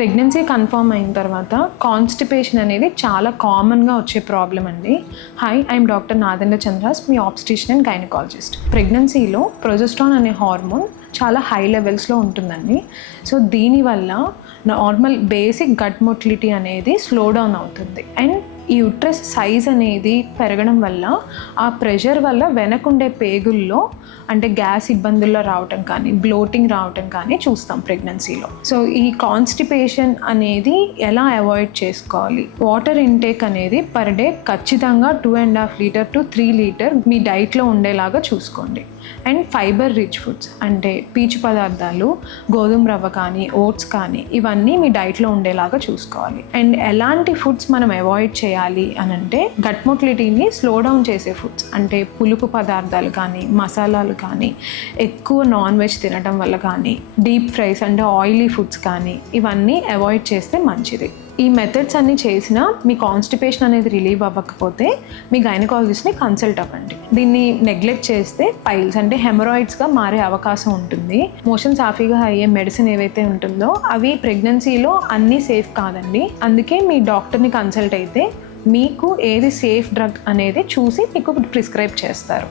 Pregnancy confirm అయిన తర్వాత constipation అనేది చాలా కామన్గా వచ్చే ప్రాబ్లం అండి. Hi, I'm doctor Nadendra Chandras, మీ ఆబ్స్టిషియన్ అండ్ గైనకాలజిస్ట్. ప్రెగ్నెన్సీలో ప్రొజెస్ట్రాన్ అనే హార్మోన్ చాలా హై లెవెల్స్లో ఉంటుందండి. సో దీనివల్ల నార్మల్ బేసిక్ గట్ మొటిలిటీ అనేది స్లో డౌన్ అవుతుంది. అండ్ ఈ యుట్రస్ సైజ్ అనేది పెరగడం వల్ల ఆ ప్రెషర్ వల్ల వెనకుండే పేగుల్లో అంటే గ్యాస్ ఇబ్బందుల్లో రావటం కానీ, బ్లోటింగ్ రావటం కానీ చూస్తాం ప్రెగ్నెన్సీలో. సో ఈ కాన్స్టిపేషన్ అనేది ఎలా అవాయిడ్ చేసుకోవాలి? వాటర్ ఇంటేక్ అనేది పర్ డే ఖచ్చితంగా 2.5 లీటర్ టు 3 లీటర్ మీ డైట్లో ఉండేలాగా చూసుకోండి. అండ్ ఫైబర్ రిచ్ ఫుడ్స్ అంటే పీచు పదార్థాలు, గోధుమ రవ్వ కానీ, ఓట్స్ కానీ ఇవన్నీ మీ డైట్లో ఉండేలాగా చూసుకోవాలి. అండ్ ఎలాంటి ఫుడ్స్ మనం అవాయిడ్ చేయాలి అని అంటే గట్ మొటిలిటీని స్లో డౌన్ చేసే ఫుడ్స్ అంటే పులుపు పదార్థాలు కానీ, మసాలాలు కానీ, ఎక్కువ నాన్ వెజ్ తినడం వల్ల కానీ, డీప్ ఫ్రైస్ అంటే ఆయిలీ ఫుడ్స్ కానీ ఇవన్నీ అవాయిడ్ చేస్తే మంచిది. ఈ మెథడ్స్ అన్నీ చేసినా మీ కాన్స్టిపేషన్ అనేది రిలీవ్ అవ్వకపోతే మీ గైనకాలజిస్ట్ని కన్సల్ట్ అవ్వండి. దీన్ని నెగ్లెక్ట్ చేస్తే పైల్స్ అంటే హెమరాయిడ్స్గా మారే అవకాశం ఉంటుంది. మోషన్ సాఫీగా అయ్యే మెడిసిన్ ఏవైతే ఉంటుందో అవి ప్రెగ్నెన్సీలో అన్నీ సేఫ్ కాదండి. అందుకే మీ డాక్టర్ని కన్సల్ట్ అయితే మీకు ఏది సేఫ్ డ్రగ్ అనేది చూసి మీకు ప్రిస్క్రైబ్ చేస్తారు.